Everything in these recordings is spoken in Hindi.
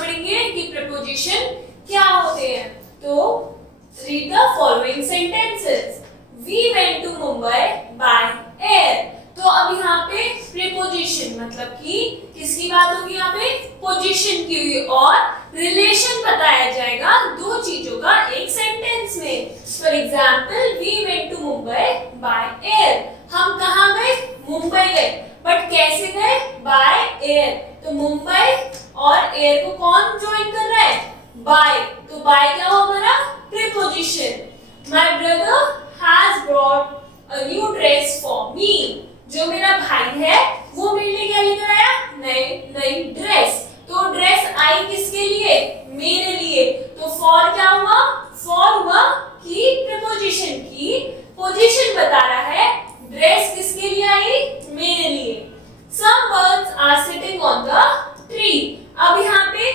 पढ़ेंगे कि प्रीपोजिशन क्या होते हैं। तो read the following sentences. We went to Mumbai by air. तो अब यहाँ पे प्रीपोजिशन मतलब कि किसकी बात होगी, यहाँ पे पोजीशन की हुई और रिलेशन बताया जाएगा दो चीजों का एक सेंटेंस में। For example we went to Mumbai by air. हम कहाँ गए, मुंबई गए, बट कैसे गए, बाय एयर। तो मुंबई और एयर को कौन ज्वाइन कर रहा है, बाय। तो बाय क्या हो हमारा, preposition. My brother has brought a new dress for me. जो मेरा भाई है वो मेरे लिए क्या लेकर आया, नई ड्रेस। तो ड्रेस आई किसके लिए, मेरे लिए। तो फॉर क्या हुआ, फॉर हुआ कि प्रीपोजिशन की पोजीशन बता रहा है, ड्रेस किसके लिए आई, मेरे लिए। Some birds are sitting on the tree. अब यहाँ पे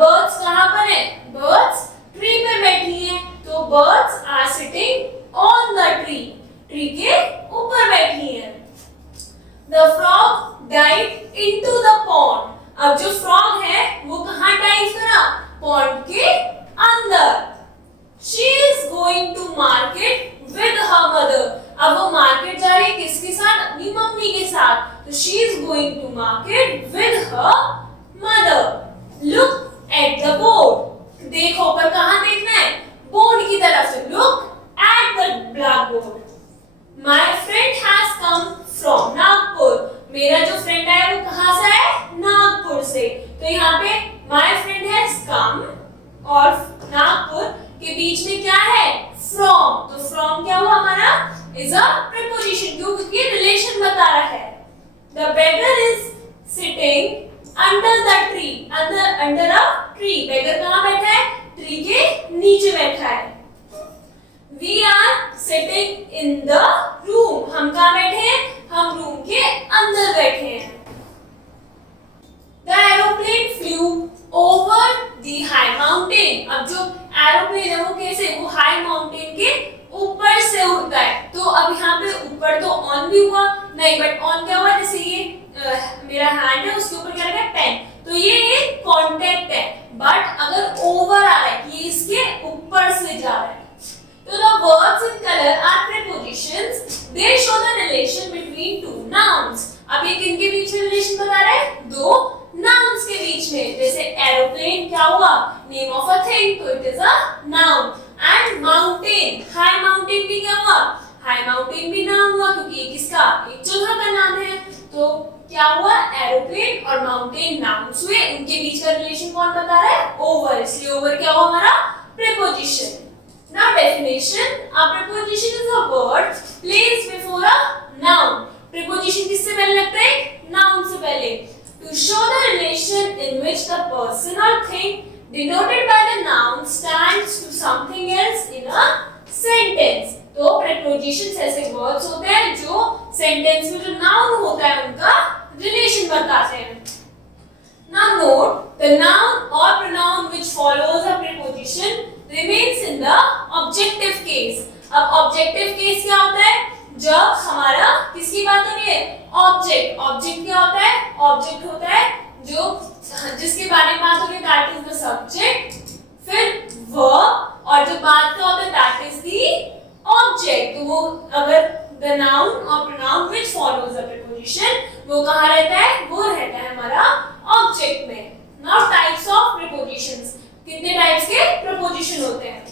birds कहाँ पर है, birds tree पे बैठी है। तो birds are sitting on the tree. Tree के ऊपर बैठी है। The frog dived into the pond. अब जो frog है वो कहाँ dive करा, pond के अंदर। She is going to market with her mother. अब वो मार्केट जा रही है किसके साथ, अपनी मम्मी के साथ। तो she is going to market with her mother. Look at the board. देखो, पर कहाँ देखना है, बोर्ड की तरफ से। Look at the blackboard. My friend has come from Nagpur. मेरा जो फ्रेंड है वो कहाँ से है, नागपुर से। तो यहाँ पे my friend has come और नागपुर के बीच में क्या है, from। तो from क्या हुआ हमारा, is a preposition क्योंकि रिलेशन बता रहा है। The beggar is sitting under the tree. under a tree. beggar कहाँ बैठा है, ट्री के नीचे बैठा है। We are sitting in the room. हम कहाँ बैठे हैं, हम रूम के अंदर बैठे हैं। The aeroplane flew over the high mountain. अब जो एरोप्लेन है वो कैसे, वो हाई माउंटेन के ऊपर से उड़ता है। तो अब यहाँ पे ऊपर तो ऑन भी हुआ नहीं, बट ऑन क्या हुआ, जैसे ये मेरा हैंड है उसके ऊपर क्या लगा है, पेन। तो ये एक कांटेक्ट है। बट अगर ओवर आ रहा है कि इसके ऊपर से जा रहा है। तो the words in color are prepositions. They show the relation between two nouns. अब ये किनके बीच में रिलेशन बता रहा है, दो nouns के बीच में। जैसे एरोप्लेन क्या हुआ, name of a thing, तो it is a noun. And mountain, high mountain भी क्या हुआ, high mountain भी नाम हुआ क्योंकि ये किसका, एक जगह का नाम है। तो क्या हुआ, एरोप्लेन और माउंटेन नाउन्स हुए, उनके बीच का रिलेशन कौन बता रहा है, ओवर। इसलिए ओवर क्या हुआ हमारा, preposition. Now definition. A preposition is a word placed before a noun. Preposition किससे पहले लगता है, noun से पहले। To show the relation in which the person or thing denoted by the noun stands to something else in a sentence. तो prepositions ऐसे words होते हैं जो sentence में जो noun होता है उनका relation बताते हैं। Now note, the noun or pronoun which follows a preposition remains in the objective case. अब objective case क्या होता है, जब हमारा किसकी बात हो रही है, ऑब्जेक्ट। ऑब्जेक्ट क्या होता है, ऑब्जेक्ट होता है जो जिसके बारे में बात हो रही है, दैट इज द सब्जेक्ट। फिर वर्ब, और जो बात का होता है दैट इज द ऑब्जेक्ट। तो वो अगर the noun or pronoun which follows a preposition वो कहाँ रहता है, वो रहता है हमारा ऑब्जेक्ट में। Now types of prepositions. कितने टाइप्स के प्रपोजिशन होते हैं,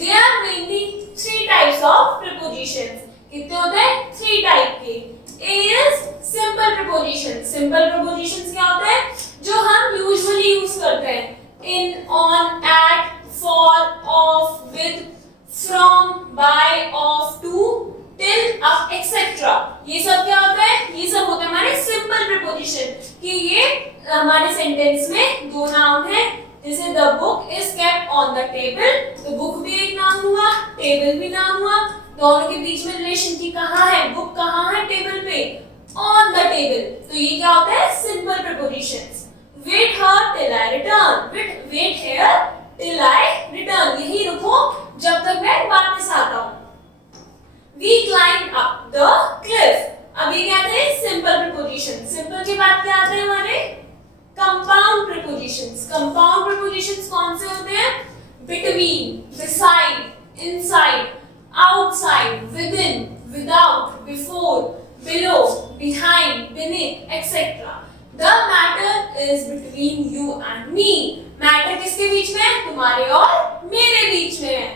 there are mainly three types of prepositions. कितने होते हैं, थ्री टाइप के। A is simple prepositions. simple prepositions क्या होते हैं, जो हम यूजुअली यूज करते हैं, in, on, at, for, of, with, from, by, of, to, till, up, etc. ये सब क्या होता है, ये सब होता है हमारे सिंपल प्रीपोजिशन कि ये हमारे सेंटेंस में दो नाउन है। जैसे the book is kept on the table, तो book भी एक नाम हुआ, table भी नाम हुआ। दोनों के बीच में रिलेशन की कहाँ है, book कहाँ है टेबल पे, on the table। तो ये क्या होता है, simple prepositions। wait here till I return, wait here till I return, यही रुको जब तक मैं वापस आता हूँ। we climbed up the cliff, अब ये क्या थे, simple prepositions। simple के बाद क्या आते हैं हमारे, compound prepositions। compound between, beside, inside, outside, within, without, before, below, behind, beneath, etc. The matter is between you and me. Matter किसके बीच में है? तुम्हारे और मेरे बीच में है.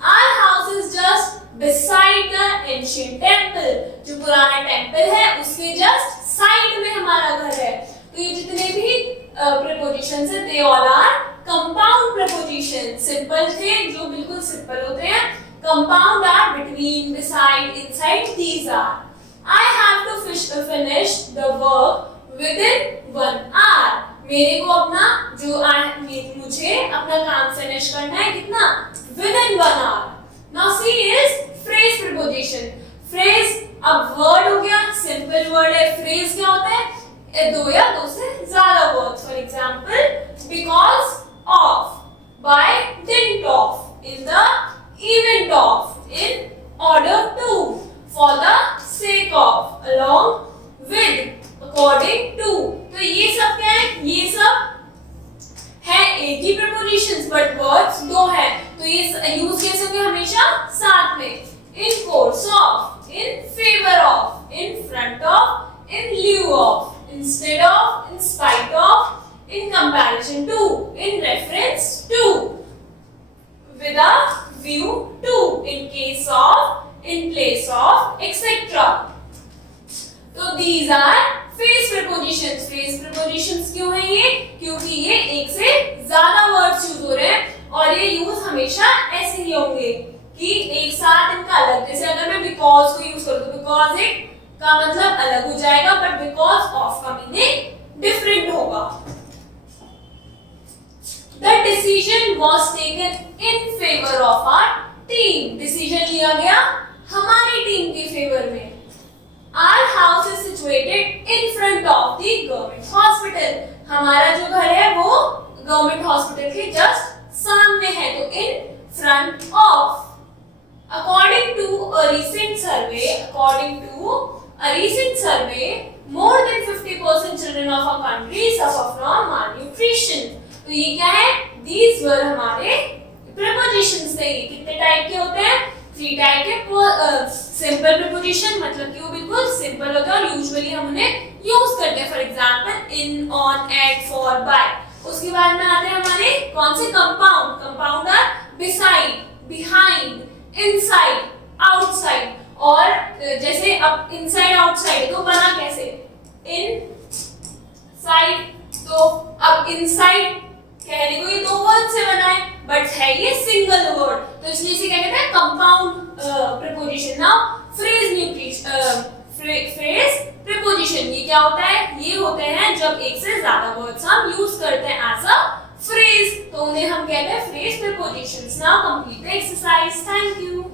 Our house is just beside the ancient temple. जो पुराना टेम्पल है उसके जस्ट साइड में हमारा घर है. तो ये जितने भी prepositions हैं they all are compound prepositions. Simple थे जो बिल्कुल सिंपल होते हैं. Compound are between, beside, inside. These are. I have to finish the work within 1 hour. मेरे को अपना मुझे अपना काम फिनिश करना है कितना? Within 1 hour. Now see is phrase preposition. Phrase अब word हो गया, simple word है. Phrase क्या होता है? दो या दो से ज्यादा words. For example, because of, by dint of, in the event of, in order to, for the sake of, along with, according to. तो ये सब क्या है? ये सब है एक ही prepositions but words दो है. तो ये यूज कैसे होंगे? हमेशा साथ में. In course of, in favor of, in front of, in lieu of, instead of, in spite of, in comparison to, in reference to, with a view to, in case of, in place of, etc. तो these are phrase prepositions. Phrase prepositions क्यों है ये? क्योंकि ये एक से ज्यादा words यूज हो रहे हैं और ये यूज हमेशा ऐसे ही होंगे कि एक साथ इनका अलग. जैसे अगर मैं because को यूज करूँ तो because एक का मतलब अलग हो जाएगा but because of का मीनिंग डिफरेंट होगा. The decision was taken in favor of our team. Decision लिया गया हमारी टीम के फेवर में. Our house is situated in front of the government hospital. हमारा जो घर है वो गवर्नमेंट हॉस्पिटल के जस्ट सामने है. तो in front of. According to a recent survey, more than 50% children of our country suffer from malnutrition. तो ये क्या है? These were हमारे prepositions थे. कितने टाइप के होते हैं? 3 टाइप के. सिंपल preposition मतलब कि वो बिल्कुल सिंपल होता है और यूजुअली हम उन्हें यूज करते हैं. For example in, on, at, for, by. उसके बाद में आते हैं हमारे कौन से? Compound. Compound are beside, behind, inside, outside. और जैसे अब inside outside तो बना कैसे? inside. तो अब inside कहने को ये 2 वर्ड से बना है बट है ये सिंगल वर्ड. तो इसलिए इसे क्या कहते हैं? Compound preposition. Now phrase preposition ये क्या होता है? ये होते हैं जब एक से ज्यादा वर्ड्स हम यूज करते हैं एज अ phrase तो उन्हें हम कहते हैं phrase prepositions. Now complete the exercise. Thank you.